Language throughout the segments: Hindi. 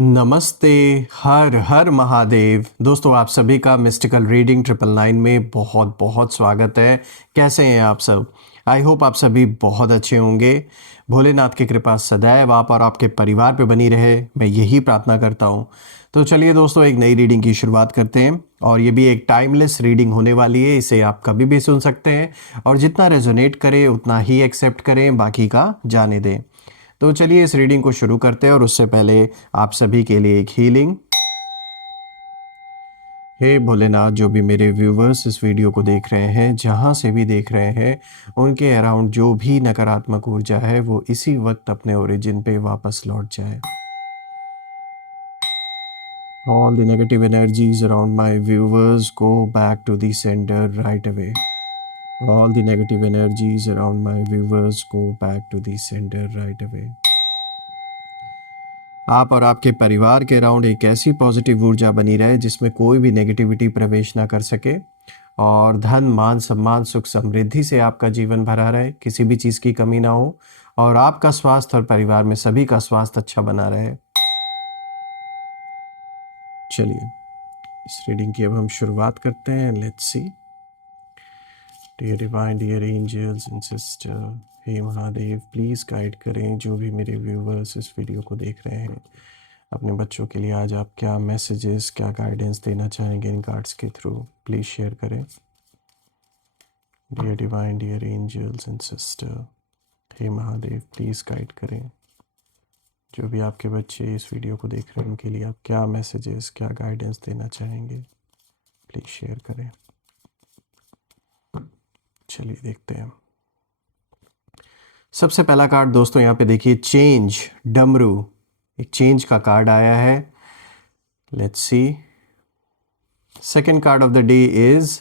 नमस्ते। हर हर महादेव। दोस्तों, आप सभी का मिस्टिकल रीडिंग 999 में बहुत बहुत स्वागत है। कैसे हैं आप सब? आई होप आप सभी बहुत अच्छे होंगे। भोलेनाथ की कृपा सदैव आप और आपके परिवार पे बनी रहे, मैं यही प्रार्थना करता हूँ। तो चलिए दोस्तों, एक नई रीडिंग की शुरुआत करते हैं। और ये भी एक टाइमलेस रीडिंग होने वाली है, इसे आप कभी भी सुन सकते हैं और जितना रेजोनेट करे उतना ही एक्सेप्ट करें, बाकी का जाने दें। तो चलिए इस रीडिंग को शुरू करते हैं और उससे पहले आप सभी के लिए एक हीलिंग। हे भोलेनाथ, जो भी मेरे व्यूवर्स इस वीडियो को देख रहे हैं, जहाँ से भी देख रहे हैं, उनके अराउंड जो भी नकारात्मक ऊर्जा है वो इसी वक्त अपने ओरिजिन पे वापस लौट जाए। All the negative energies around my viewers go back to the sender right away. All the negative energies around my viewers go back to the sender right away. आप और आपके परिवार के अराउंड एक ऐसी पॉजिटिव ऊर्जा बनी रहे जिसमें कोई भी नेगेटिविटी प्रवेश ना कर सके, और धन मान सम्मान सुख समृद्धि से आपका जीवन भरा रहे, किसी भी चीज़ की कमी ना हो, और आपका स्वास्थ्य और परिवार में सभी का स्वास्थ्य अच्छा बना रहे। चलिए इस रीडिंग की अब हम शुरुआत करते हैं। Let's see. Dear divine, dear angels and sister, हे महादेव, प्लीज़ गाइड करें जो भी मेरे व्यूवर्स इस वीडियो को देख रहे हैं। अपने बच्चों के लिए आज आप क्या मैसेजेस, क्या गाइडेंस देना चाहेंगे इन कार्ड्स के थ्रू, प्लीज़ शेयर करें। Dear divine, dear angels and sister, हे महादेव, प्लीज़ गाइड करें जो भी आपके बच्चे इस वीडियो को देख रहे हैं, उनके लिए आप क्या मैसेजेस, क्या गाइडेंस देना चाहेंगे, प्लीज़ शेयर करें। चलिए देखते हैं। सबसे पहला कार्ड दोस्तों यहाँ पे देखिए, चेंज, डमरू। एक चेंज का कार्ड आया है। Let's see. Second card of the day is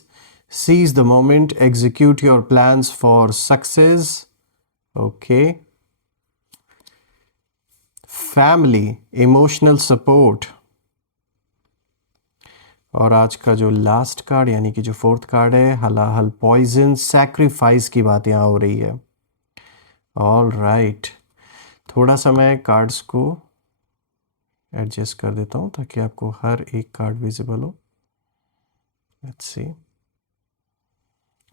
seize the moment, execute your plans for success. Okay. Family, emotional support. और आज का जो लास्ट कार्ड यानी कि जो फोर्थ कार्ड है, हलाहल, पॉइजन, सैक्रिफाइस की बात यहाँ हो रही है। ऑल राइट, थोड़ा सा मैं कार्ड्स को एडजस्ट कर देता हूँ ताकि आपको हर एक कार्ड विजिबल हो। Let's see.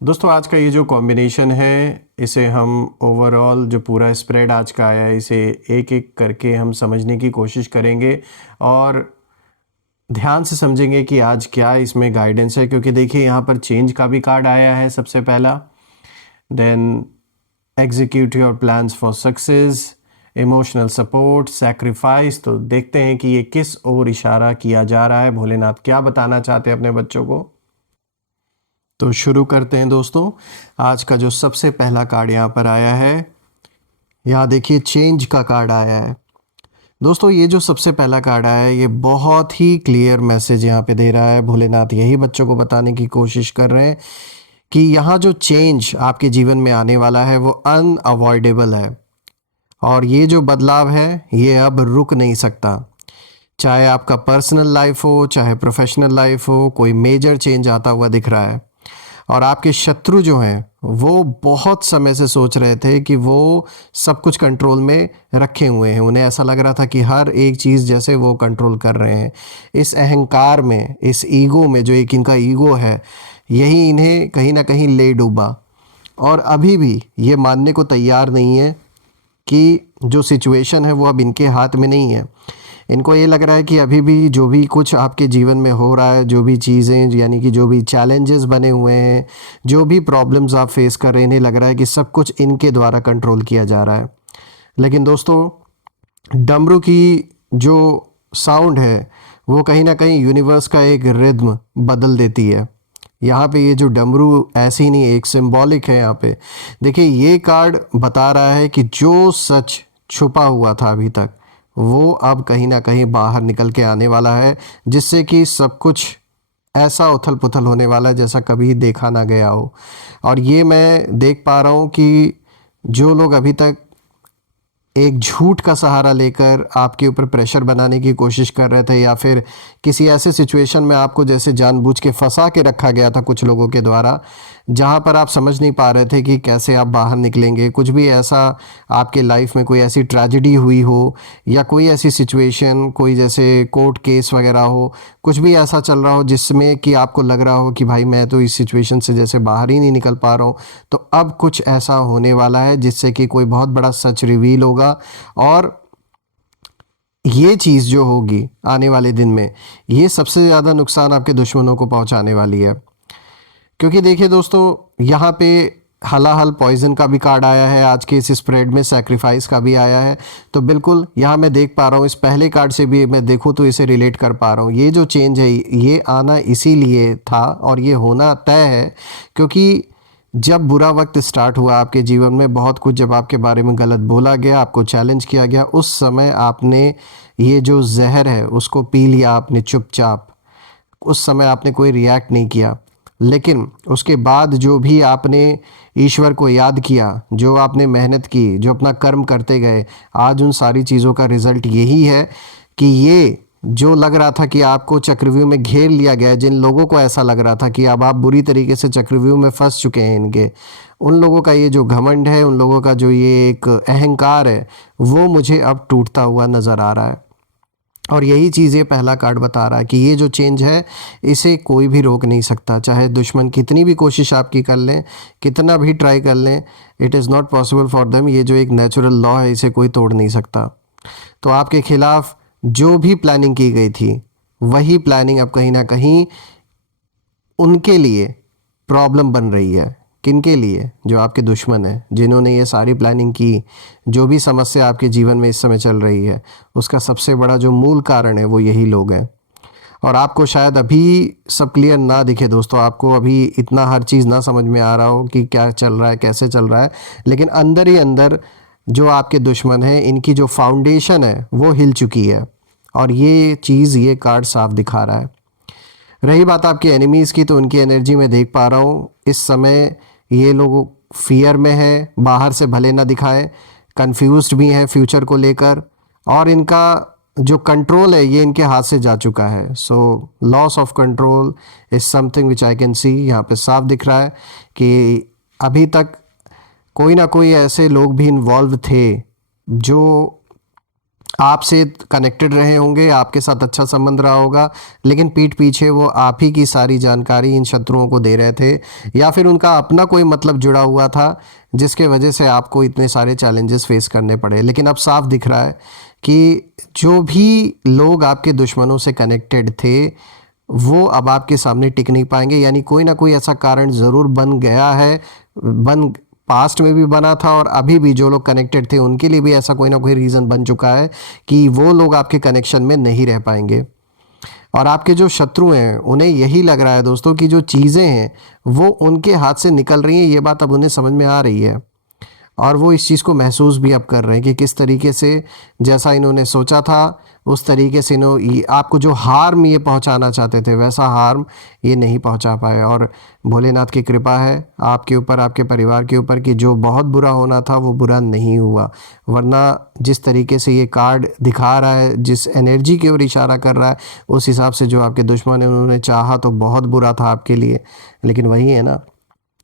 दोस्तों, आज का ये जो कॉम्बिनेशन है, इसे हम ओवरऑल जो पूरा स्प्रेड आज का आया है, इसे एक एक करके हम समझने की कोशिश करेंगे और ध्यान से समझेंगे कि आज क्या इसमें गाइडेंस है। क्योंकि देखिए यहाँ पर चेंज का भी कार्ड आया है सबसे पहला, then execute your plans for success, emotional support, sacrifice. तो देखते हैं कि ये किस ओर इशारा किया जा रहा है, भोलेनाथ क्या बताना चाहते हैं अपने बच्चों को। तो शुरू करते हैं दोस्तों। आज का जो सबसे पहला कार्ड यहाँ पर आया है, यहाँ देखिए चेंज का कार्ड आया है। दोस्तों, ये जो सबसे पहला कार्ड आया है, ये बहुत ही क्लियर मैसेज यहाँ पे दे रहा है। भोलेनाथ यही बच्चों को बताने की कोशिश कर रहे हैं कि यहाँ जो चेंज आपके जीवन में आने वाला है वो अनअवॉइडेबल है, और ये जो बदलाव है ये अब रुक नहीं सकता। चाहे आपका पर्सनल लाइफ हो, चाहे प्रोफेशनल लाइफ हो, कोई मेजर चेंज आता हुआ दिख रहा है। और आपके शत्रु जो हैं वो बहुत समय से सोच रहे थे कि वो सब कुछ कंट्रोल में रखे हुए हैं। उन्हें ऐसा लग रहा था कि हर एक चीज़ जैसे वो कंट्रोल कर रहे हैं। इस अहंकार में, इस ईगो में, जो एक इनका ईगो है, यही इन्हें कहीं ना कहीं ले डूबा। और अभी भी ये मानने को तैयार नहीं है कि जो सिचुएशन है वो अब इनके हाथ में नहीं है। इनको ये लग रहा है कि अभी भी जो भी कुछ आपके जीवन में हो रहा है, जो भी चीज़ें, यानी कि जो भी चैलेंजेस बने हुए हैं, जो भी प्रॉब्लम्स आप फेस कर रहे हैं, इन्हें लग रहा है कि सब कुछ इनके द्वारा कंट्रोल किया जा रहा है। लेकिन दोस्तों, डमरू की जो साउंड है वो कहीं ना कहीं यूनिवर्स का एक रिद्म बदल देती है। यहाँ पे ये जो डमरू ऐसे ही नहीं, एक सिंबॉलिक है। यहाँ पे देखिए, ये कार्ड बता रहा है कि जो सच छुपा हुआ था अभी तक, वो अब कहीं ना कहीं बाहर निकल के आने वाला है, जिससे कि सब कुछ ऐसा उथल पुथल होने वाला है जैसा कभी देखा ना गया हो। और ये मैं देख पा रहा हूँ कि जो लोग अभी तक एक झूठ का सहारा लेकर आपके ऊपर प्रेशर बनाने की कोशिश कर रहे थे, या फिर किसी ऐसे सिचुएशन में आपको जैसे जानबूझ के फंसा के रखा गया था कुछ लोगों के द्वारा, जहाँ पर आप समझ नहीं पा रहे थे कि कैसे आप बाहर निकलेंगे, कुछ भी ऐसा आपके लाइफ में कोई ऐसी ट्रेजेडी हुई हो या कोई ऐसी सिचुएशन, कोई जैसे कोर्ट केस वगैरह हो, कुछ भी ऐसा चल रहा हो जिसमें कि आपको लग रहा हो कि भाई मैं तो इस सिचुएशन से जैसे बाहर ही नहीं निकल पा रहा हूँ, तो अब कुछ ऐसा होने वाला है जिससे कि कोई बहुत बड़ा सच रिवील होगा। और ये चीज़ जो होगी आने वाले दिन में, ये सबसे ज़्यादा नुकसान आपके दुश्मनों को पहुंचाने वाली है। क्योंकि देखिए दोस्तों, यहाँ पे हलाहल पॉइजन का भी कार्ड आया है, आज के इस स्प्रेड में सैक्रिफाइस का भी आया है। तो बिल्कुल यहाँ मैं देख पा रहा हूँ, इस पहले कार्ड से भी मैं देखूँ तो इसे रिलेट कर पा रहा हूँ। ये जो चेंज है ये आना इसीलिए था और ये होना तय है, क्योंकि जब बुरा वक्त स्टार्ट हुआ आपके जीवन में, बहुत कुछ जब आपके बारे में गलत बोला गया, आपको चैलेंज किया गया, उस समय आपने ये जो जहर है उसको पी लिया आपने चुपचाप। उस समय आपने कोई रिएक्ट नहीं किया, लेकिन उसके बाद जो भी आपने ईश्वर को याद किया, जो आपने मेहनत की, जो अपना कर्म करते गए, आज उन सारी चीज़ों का रिज़ल्ट यही है कि ये जो लग रहा था कि आपको चक्रव्यूह में घेर लिया गया है, जिन लोगों को ऐसा लग रहा था कि अब आप बुरी तरीके से चक्रव्यूह में फंस चुके हैं इनके, उन लोगों का ये जो घमंड है, उन लोगों का जो ये एक अहंकार है, वो मुझे अब टूटता हुआ नज़र आ रहा है। और यही चीज़ ये पहला कार्ड बता रहा है कि ये जो चेंज है इसे कोई भी रोक नहीं सकता, चाहे दुश्मन कितनी भी कोशिश आपकी कर लें, कितना भी ट्राई कर लें, it is not possible for them. ये जो एक नेचुरल लॉ है इसे कोई तोड़ नहीं सकता। तो आपके खिलाफ जो भी प्लानिंग की गई थी, वही प्लानिंग अब कहीं ना कहीं उनके लिए प्रॉब्लम बन रही है। किनके लिए? जो आपके दुश्मन हैं, जिन्होंने ये सारी प्लानिंग की। जो भी समस्या आपके जीवन में इस समय चल रही है, उसका सबसे बड़ा जो मूल कारण है वो यही लोग हैं। और आपको शायद अभी सब क्लियर ना दिखे दोस्तों, आपको अभी इतना हर चीज़ ना समझ में आ रहा हो कि क्या चल रहा है, कैसे चल रहा है, लेकिन अंदर ही अंदर जो आपके दुश्मन हैं, इनकी जो फाउंडेशन है वो हिल चुकी है। और ये चीज़, ये कार्ड साफ दिखा रहा है। रही बात आपके एनिमीज़ की, तो उनकी एनर्जी में देख पा रहा हूँ इस समय ये लोग फियर में हैं, बाहर से भले ना दिखाएं, कंफ्यूज्ड भी हैं फ्यूचर को लेकर, और इनका जो कंट्रोल है ये इनके हाथ से जा चुका है। So loss of control is something which I can see. यहाँ पे साफ दिख रहा है कि अभी तक कोई ना कोई ऐसे लोग भी इन्वॉल्व थे जो आपसे कनेक्टेड रहे होंगे, आपके साथ अच्छा संबंध रहा होगा, लेकिन पीठ पीछे वो आप ही की सारी जानकारी इन शत्रुओं को दे रहे थे, या फिर उनका अपना कोई मतलब जुड़ा हुआ था जिसके वजह से आपको इतने सारे चैलेंजेस फेस करने पड़े। लेकिन अब साफ दिख रहा है कि जो भी लोग आपके दुश्मनों से कनेक्टेड थे वो अब आपके सामने टिक नहीं पाएंगे। यानी कोई ना कोई ऐसा कारण ज़रूर बन गया है, पास्ट में भी बना था, और अभी भी जो लोग कनेक्टेड थे उनके लिए भी ऐसा कोई ना कोई रीज़न बन चुका है कि वो लोग आपके कनेक्शन में नहीं रह पाएंगे। और आपके जो शत्रु हैं उन्हें यही लग रहा है दोस्तों कि जो चीज़ें हैं वो उनके हाथ से निकल रही हैं, ये बात अब उन्हें समझ में आ रही है। और वो इस चीज़ को महसूस भी अब कर रहे हैं कि किस तरीके से, जैसा इन्होंने सोचा था उस तरीके से इन्होंने आपको जो हार्म ये पहुंचाना चाहते थे वैसा हार्म ये नहीं पहुंचा पाए। और भोलेनाथ की कृपा है आपके ऊपर, आपके परिवार के ऊपर, कि जो बहुत बुरा होना था वो बुरा नहीं हुआ। वरना जिस तरीके से ये कार्ड दिखा रहा है, जिस एनर्जी की ओर इशारा कर रहा है, उस हिसाब से जो आपके दुश्मन है उन्होंने चाहा तो बहुत बुरा था आपके लिए। लेकिन वही है ना,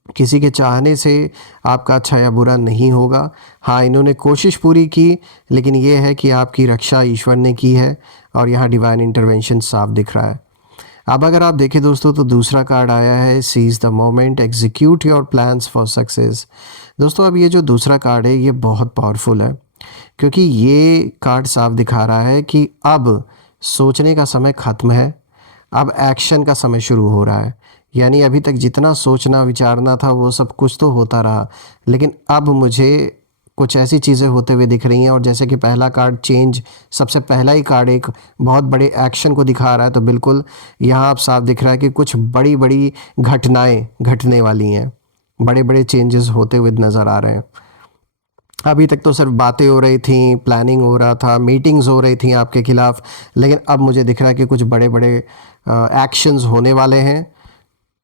किसी के चाहने से आपका अच्छा या बुरा नहीं होगा। हाँ, इन्होंने कोशिश पूरी की, लेकिन ये है कि आपकी रक्षा ईश्वर ने की है, और यहाँ डिवाइन इंटरवेंशन साफ दिख रहा है। अब अगर आप देखें दोस्तों, तो दूसरा कार्ड आया है seize the moment, execute your plans for success. दोस्तों, अब ये जो दूसरा कार्ड है ये बहुत पावरफुल है, क्योंकि ये कार्ड साफ दिखा रहा है कि अब सोचने का समय ख़त्म है, अब एक्शन का समय शुरू हो रहा है। यानी अभी तक जितना सोचना विचारना था वो सब कुछ तो होता रहा, लेकिन अब मुझे कुछ ऐसी चीज़ें होते हुए दिख रही हैं। और जैसे कि पहला कार्ड चेंज, सबसे पहला ही कार्ड एक बहुत बड़े एक्शन को दिखा रहा है, तो बिल्कुल यहाँ अब साफ दिख रहा है कि कुछ बड़ी बड़ी घटनाएं घटने वाली हैं, बड़े बड़े चेंजेस होते हुए नज़र आ रहे हैं। अभी तक तो सिर्फ बातें हो रही थी, प्लानिंग हो रहा था, मीटिंग्स हो रही थी आपके खिलाफ, लेकिन अब मुझे दिख रहा है कि कुछ बड़े बड़े एक्शंस होने वाले हैं,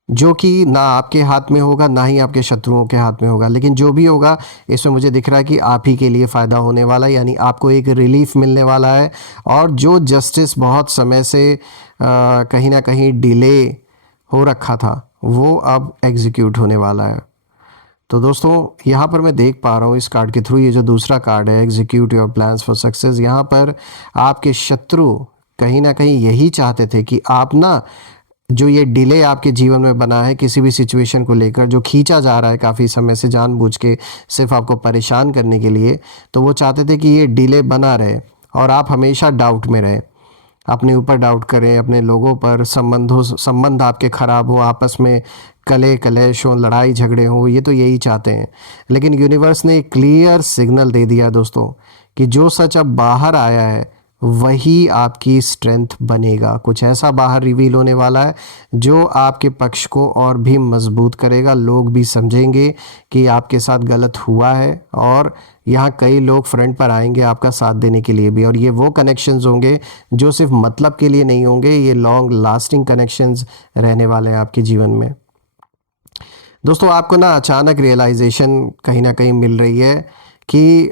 जो कि ना आपके हाथ में होगा ना ही आपके शत्रुओं के हाथ में होगा। लेकिन जो भी होगा इसमें मुझे दिख रहा है कि आप ही के लिए फ़ायदा होने वाला है, यानी आपको एक रिलीफ मिलने वाला है। और जो जस्टिस बहुत समय से कहीं ना कहीं डिले हो रखा था वो अब एग्जीक्यूट होने वाला है। तो दोस्तों यहाँ पर मैं देख पा रहा हूँ इस कार्ड के थ्रू, ये जो दूसरा कार्ड है execute your plans for success, यहाँ पर आपके शत्रु कहीं ना कहीं यही चाहते थे कि आप ना, जो ये डिले आपके जीवन में बना है किसी भी सिचुएशन को लेकर, जो खींचा जा रहा है काफ़ी समय से जानबूझ के सिर्फ आपको परेशान करने के लिए, तो वो चाहते थे कि ये डिले बना रहे और आप हमेशा डाउट में रहें, अपने ऊपर डाउट करें, अपने लोगों पर, संबंध आपके ख़राब हो, आपस में कलेश हो, लड़ाई झगड़े हो, ये तो यही चाहते हैं। लेकिन यूनिवर्स ने एक क्लियर सिग्नल दे दिया दोस्तों कि जो सच अब बाहर आया है वही आपकी स्ट्रेंथ बनेगा। कुछ ऐसा बाहर रिवील होने वाला है जो आपके पक्ष को और भी मजबूत करेगा। लोग भी समझेंगे कि आपके साथ गलत हुआ है और यहाँ कई लोग फ्रंट पर आएंगे आपका साथ देने के लिए भी। और ये वो कनेक्शंस होंगे जो सिर्फ मतलब के लिए नहीं होंगे, ये लॉन्ग लास्टिंग कनेक्शंस रहने वाले हैं आपके जीवन में। दोस्तों आपको ना अचानक रियलाइजेशन कहीं ना कहीं मिल रही है कि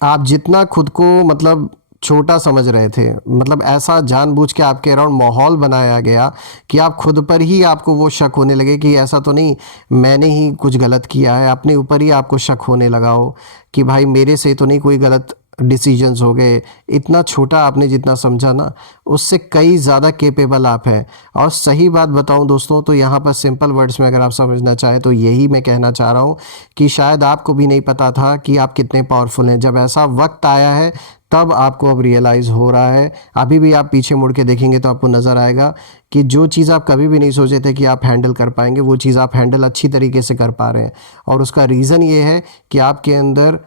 आप जितना खुद को मतलब छोटा समझ रहे थे, मतलब ऐसा जानबूझ के आपके अराउंड माहौल बनाया गया कि आप खुद पर ही, आपको वो शक होने लगे कि ऐसा तो नहीं मैंने ही कुछ गलत किया है। अपने ऊपर ही आपको शक होने लगा हो कि भाई मेरे से तो नहीं कोई गलत डिसीजंस हो गए। इतना छोटा आपने जितना समझा ना, उससे कई ज़्यादा केपेबल आप हैं। और सही बात बताऊं दोस्तों, तो यहाँ पर सिंपल वर्ड्स में अगर आप समझना चाहें तो यही मैं कहना चाह रहा हूँ कि शायद आपको भी नहीं पता था कि आप कितने पावरफुल हैं। जब ऐसा वक्त आया है तब आपको अब रियलाइज़ हो रहा है। अभी भी आप पीछे मुड़ के देखेंगे तो आपको नज़र आएगा कि जो चीज़ आप कभी भी नहीं सोचे थे कि आप हैंडल कर पाएंगे, वो चीज़ आप हैंडल अच्छी तरीके से कर पा रहे हैं। और उसका रीज़न ये है कि आपके अंदर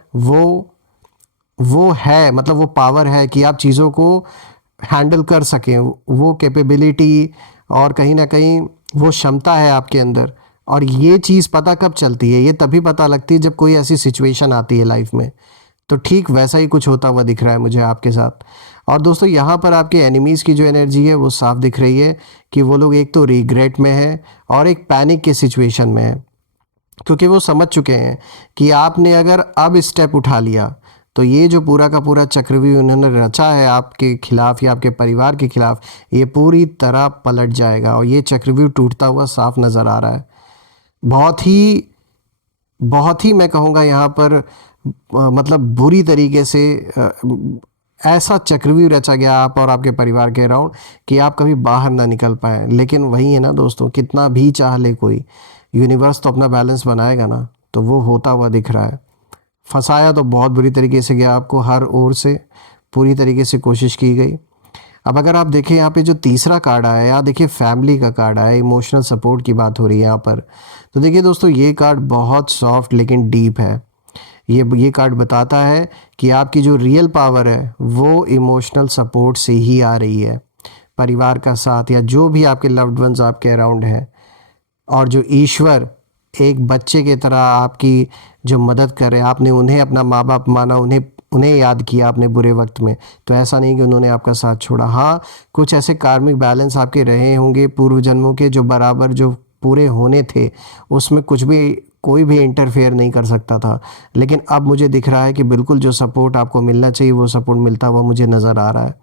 वो है, मतलब वो पावर है कि आप चीज़ों को हैंडल कर सकें, वो कैपेबिलिटी और कहीं ना कहीं वो क्षमता है आपके अंदर। और ये चीज़ पता कब चलती है? ये तभी पता लगती है जब कोई ऐसी सिचुएशन आती है लाइफ में। तो ठीक वैसा ही कुछ होता हुआ दिख रहा है मुझे आपके साथ। और दोस्तों यहाँ पर आपके एनिमीज़ की जो एनर्जी है वो साफ दिख रही है कि वो लोग एक तो रिग्रेट में है और एक पैनिक के सिचुएशन में है, क्योंकि वो समझ चुके हैं कि आपने अगर अब स्टेप उठा लिया तो ये जो पूरा का पूरा चक्रव्यूह उन्होंने रचा है आपके खिलाफ या आपके परिवार के खिलाफ, ये पूरी तरह पलट जाएगा। और ये चक्रव्यूह टूटता हुआ साफ नज़र आ रहा है। बहुत ही मैं कहूँगा यहाँ पर मतलब बुरी तरीके से ऐसा चक्रव्यूह रचा गया आप और आपके परिवार के अराउंड कि आप कभी बाहर ना निकल पाए। लेकिन वही है ना दोस्तों, कितना भी चाह ले कोई, यूनिवर्स तो अपना बैलेंस बनाएगा ना। तो वो होता हुआ दिख रहा है। फंसाया तो बहुत बुरी तरीके से गया आपको, हर ओर से पूरी तरीके से कोशिश की गई। अब अगर आप देखें यहाँ पे जो तीसरा कार्ड आया है, यहाँ देखिए फैमिली का कार्ड आया है, इमोशनल सपोर्ट की बात हो रही है यहाँ पर। तो देखिए दोस्तों ये कार्ड बहुत सॉफ्ट लेकिन डीप है। ये कार्ड बताता है कि आपकी जो रियल पावर है वो इमोशनल सपोर्ट से ही आ रही है। परिवार का साथ या जो भी आपके लव्ड वंस आपके अराउंड हैं, और जो ईश्वर एक बच्चे की तरह आपकी जो मदद करे, आपने उन्हें अपना माँ बाप माना, उन्हें याद किया आपने बुरे वक्त में, तो ऐसा नहीं कि उन्होंने आपका साथ छोड़ा। हाँ, कुछ ऐसे कार्मिक बैलेंस आपके रहे होंगे पूर्व जन्मों के जो बराबर जो पूरे होने थे, उसमें कोई भी इंटरफेयर नहीं कर सकता था। लेकिन अब मुझे दिख रहा है कि बिल्कुल जो सपोर्ट आपको मिलना चाहिए वो सपोर्ट मिलता हुआ मुझे नज़र आ रहा है।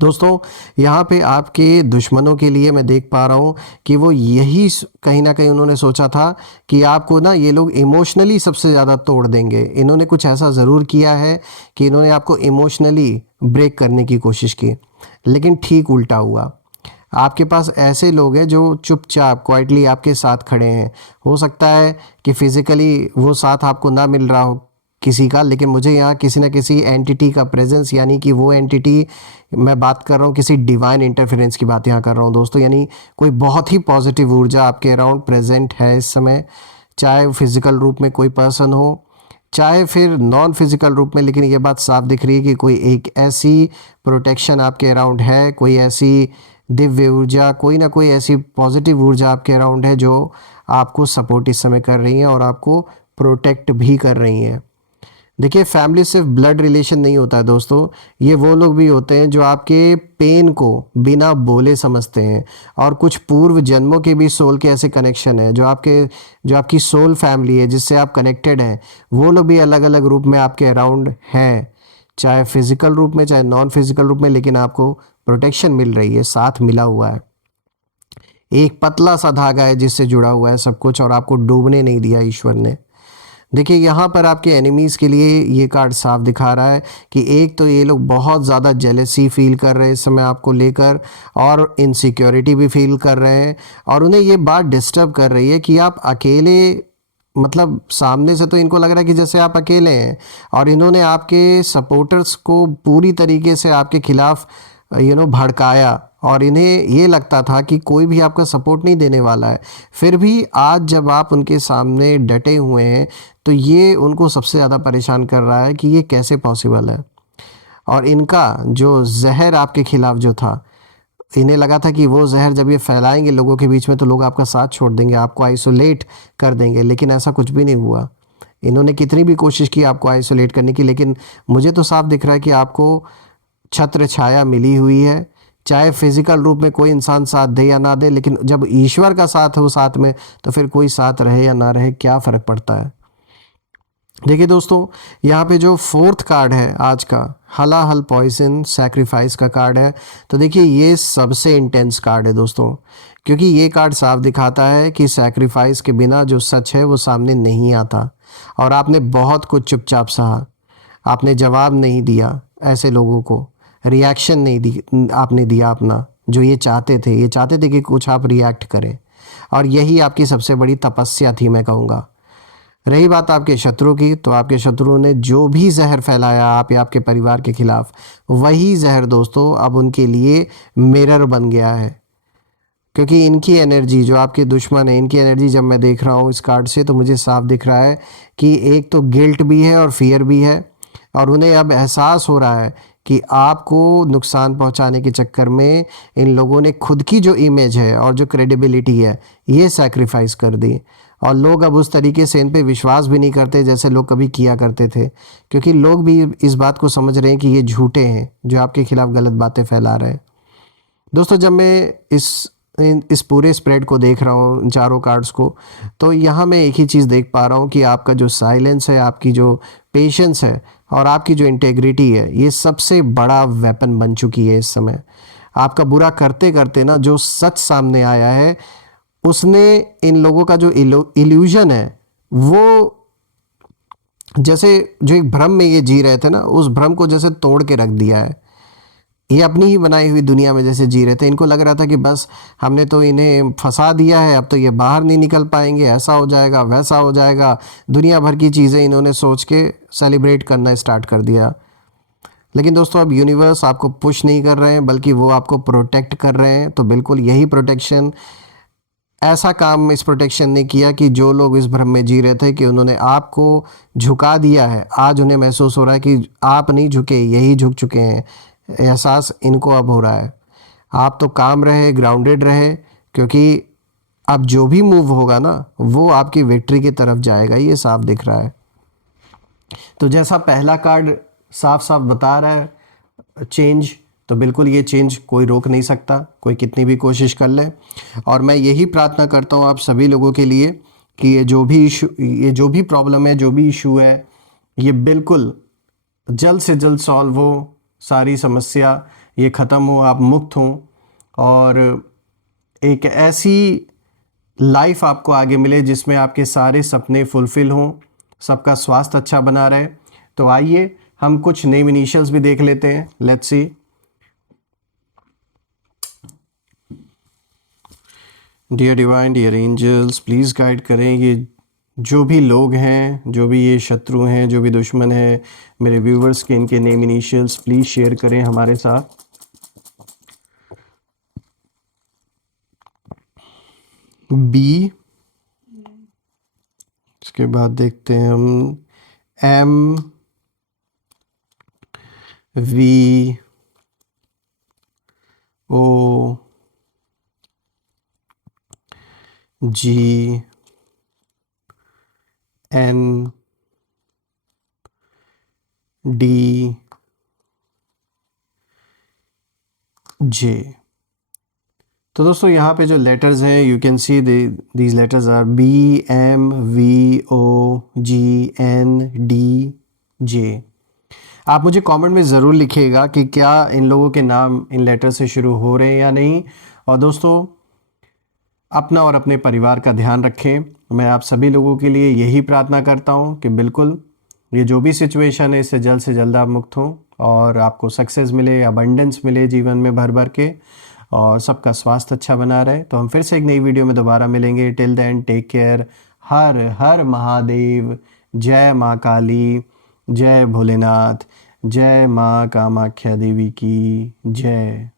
दोस्तों यहाँ पे आपके दुश्मनों के लिए मैं देख पा रहा हूँ कि वो यही कहीं ना कहीं उन्होंने सोचा था कि आपको ना ये लोग इमोशनली सबसे ज़्यादा तोड़ देंगे। इन्होंने कुछ ऐसा ज़रूर किया है कि इन्होंने आपको इमोशनली ब्रेक करने की कोशिश की, लेकिन ठीक उल्टा हुआ। आपके पास ऐसे लोग हैं जो चुपचाप क्वाइटली आपके साथ खड़े हैं। हो सकता है कि फिज़िकली वो साथ आपको ना मिल रहा हो किसी का, लेकिन मुझे यहाँ किसी न किसी एंटिटी का प्रेजेंस, यानी कि वो एंटिटी, मैं बात कर रहा हूँ किसी डिवाइन इंटरफेरेंस की बात यहाँ कर रहा हूँ दोस्तों, यानी कोई बहुत ही पॉजिटिव ऊर्जा आपके अराउंड प्रेजेंट है इस समय। चाहे फिज़िकल रूप में कोई पर्सन हो, चाहे फिर नॉन फिज़िकल रूप में, लेकिन ये बात साफ दिख रही है कि कोई एक ऐसी प्रोटेक्शन आपके अराउंड है, कोई ऐसी दिव्य ऊर्जा, कोई ना कोई ऐसी पॉजिटिव ऊर्जा आपके अराउंड है जो आपको सपोर्ट इस समय कर रही है और आपको प्रोटेक्ट भी कर रही हैं। देखिए फैमिली सिर्फ ब्लड रिलेशन नहीं होता है दोस्तों, ये वो लोग भी होते हैं जो आपके पेन को बिना बोले समझते हैं। और कुछ पूर्व जन्मों के भी सोल के ऐसे कनेक्शन हैं जो आपकी सोल फैमिली है जिससे आप कनेक्टेड हैं, वो लोग भी अलग अलग रूप में आपके अराउंड हैं, चाहे फिजिकल रूप में चाहे नॉन फिजिकल रूप में, लेकिन आपको प्रोटेक्शन मिल रही है, साथ मिला हुआ है। एक पतला सा धागा है जिससे जुड़ा हुआ है सब कुछ, और आपको डूबने नहीं दिया ईश्वर ने। देखिए यहाँ पर आपके एनिमीज़ के लिए ये कार्ड साफ दिखा रहा है कि एक तो ये लोग बहुत ज़्यादा जेलेसी फील कर रहे हैं इस समय आपको लेकर, और इनसिक्योरिटी भी फील कर रहे हैं, और उन्हें ये बात डिस्टर्ब कर रही है कि आप अकेले, मतलब सामने से तो इनको लग रहा है कि जैसे आप अकेले हैं, और इन्होंने आपके सपोर्टर्स को पूरी तरीके से आपके खिलाफ भड़काया, और इन्हें ये लगता था कि कोई भी आपका सपोर्ट नहीं देने वाला है। फिर भी आज जब आप उनके सामने डटे हुए हैं तो ये उनको सबसे ज़्यादा परेशान कर रहा है कि ये कैसे पॉसिबल है। और इनका जो जहर आपके खिलाफ जो था, इन्हें लगा था कि वो जहर जब ये फैलाएंगे लोगों के बीच में तो लोग आपका साथ छोड़ देंगे, आपको आइसोलेट कर देंगे, लेकिन ऐसा कुछ भी नहीं हुआ। इन्होंने कितनी भी कोशिश की आपको आइसोलेट करने की, लेकिन मुझे तो साफ दिख रहा है कि आपको छत्र छाया मिली हुई है। चाहे फिजिकल रूप में कोई इंसान साथ दे या ना दे, लेकिन जब ईश्वर का साथ हो साथ में, तो फिर कोई साथ रहे या ना रहे क्या फ़र्क पड़ता है। देखिए दोस्तों, यहाँ पे जो फोर्थ कार्ड है आज का, हलाहल पॉइजन सैक्रिफाइस का कार्ड है। तो देखिए ये सबसे इंटेंस कार्ड है दोस्तों, क्योंकि ये कार्ड साफ दिखाता है कि सैक्रिफाइस के बिना जो सच है वो सामने नहीं आता, और आपने बहुत कुछ चुपचाप सहा, आपने जवाब नहीं दिया ऐसे लोगों को, रिएक्शन नहीं दी आपने दिया अपना, जो ये चाहते थे कि कुछ आप रिएक्ट करें, और यही आपकी सबसे बड़ी तपस्या थी मैं कहूँगा। रही बात आपके शत्रु की, तो आपके शत्रु ने जो भी जहर फैलाया आप या आपके परिवार के खिलाफ, वही जहर दोस्तों अब उनके लिए मिरर बन गया है। क्योंकि इनकी एनर्जी, जो आपके दुश्मन है, इनकी एनर्जी जब मैं देख रहा हूँ इस कार्ड से, तो मुझे साफ दिख रहा है कि एक तो गिल्ट भी है और फियर भी है, और उन्हें अब एहसास हो रहा है कि आपको नुकसान पहुंचाने के चक्कर में इन लोगों ने खुद की जो इमेज है और जो क्रेडिबिलिटी है ये सैक्रिफाइस कर दी, और लोग अब उस तरीके से इन पे विश्वास भी नहीं करते जैसे लोग कभी किया करते थे, क्योंकि लोग भी इस बात को समझ रहे हैं कि ये झूठे हैं जो आपके खिलाफ गलत बातें फैला रहे हैं। दोस्तों जब मैं इस पूरे स्प्रेड को देख रहा हूँ, इन चारों कार्ड्स को, तो यहाँ मैं एक ही चीज़ देख पा रहा हूँ कि आपका जो साइलेंस है, आपकी जो पेशेंस है, और आपकी जो इंटेग्रिटी है, ये सबसे बड़ा वेपन बन चुकी है इस समय। आपका बुरा करते करते ना जो सच सामने आया है, उसने इन लोगों का जो इल्यूजन है, वो जैसे जो एक भ्रम में ये जी रहे थे ना, उस भ्रम को जैसे तोड़ के रख दिया है। ये अपनी ही बनाई हुई दुनिया में जैसे जी रहे थे। इनको लग रहा था कि बस हमने तो इन्हें फंसा दिया है, अब तो ये बाहर नहीं निकल पाएंगे, ऐसा हो जाएगा वैसा हो जाएगा, दुनिया भर की चीज़ें इन्होंने सोच के सेलिब्रेट करना स्टार्ट कर दिया। लेकिन दोस्तों अब यूनिवर्स आपको पुश नहीं कर रहे हैं, बल्कि वो आपको प्रोटेक्ट कर रहे हैं। तो बिल्कुल यही प्रोटेक्शन, ऐसा काम इस प्रोटेक्शन ने किया कि जो लोग इस भ्रम में जी रहे थे कि उन्होंने आपको झुका दिया है, आज उन्हें महसूस हो रहा है कि आप नहीं झुके, यही झुक चुके हैं। एहसास इनको अब हो रहा है। आप तो काम रहे, ग्राउंडेड रहे, क्योंकि अब जो भी मूव होगा ना वो आपकी विक्ट्री की तरफ जाएगा, ये साफ दिख रहा है। तो जैसा पहला कार्ड साफ साफ बता रहा है चेंज, तो बिल्कुल ये चेंज कोई रोक नहीं सकता, कोई कितनी भी कोशिश कर ले। और मैं यही प्रार्थना करता हूँ आप सभी लोगों के लिए कि ये जो भी प्रॉब्लम है, जो भी इशू है, ये बिल्कुल जल्द से जल्द सॉल्व हो, सारी समस्या ये ख़त्म हो, आप मुक्त हों, और एक ऐसी लाइफ आपको आगे मिले जिसमें आपके सारे सपने फुलफ़िल हों, सबका स्वास्थ्य अच्छा बना रहे। तो आइए हम कुछ नेम इनिशियल्स भी देख लेते हैं। Let's see. Dear divine, dear angels, please guide करें ये जो भी लोग हैं, जो भी ये शत्रु हैं, जो भी दुश्मन हैं, मेरे व्यूवर्स के इनके नेम इनिशियल्स प्लीज़ शेयर करें हमारे साथ। बी, इसके बाद देखते हैं हम M, V, O, G, N, D, J. तो दोस्तों यहाँ पे जो लेटर्स हैं, you can see these letters are B, M, V, O, G, N, D, J. आप मुझे कमेंट में ज़रूर लिखिएगा कि क्या इन लोगों के नाम इन लेटर से शुरू हो रहे हैं या नहीं। और दोस्तों अपना और अपने परिवार का ध्यान रखें। मैं आप सभी लोगों के लिए यही प्रार्थना करता हूँ कि बिल्कुल ये जो भी सिचुएशन है इससे जल्द से जल्द आप मुक्त हों और आपको सक्सेस मिले, अबंडेंस मिले जीवन में भर भर के, और सबका स्वास्थ्य अच्छा बना रहे। तो हम फिर से एक नई वीडियो में दोबारा मिलेंगे। Till then take care. हर हर महादेव। जय माँ काली, जय भोलेनाथ, जय माँ कामाख्या देवी की जय।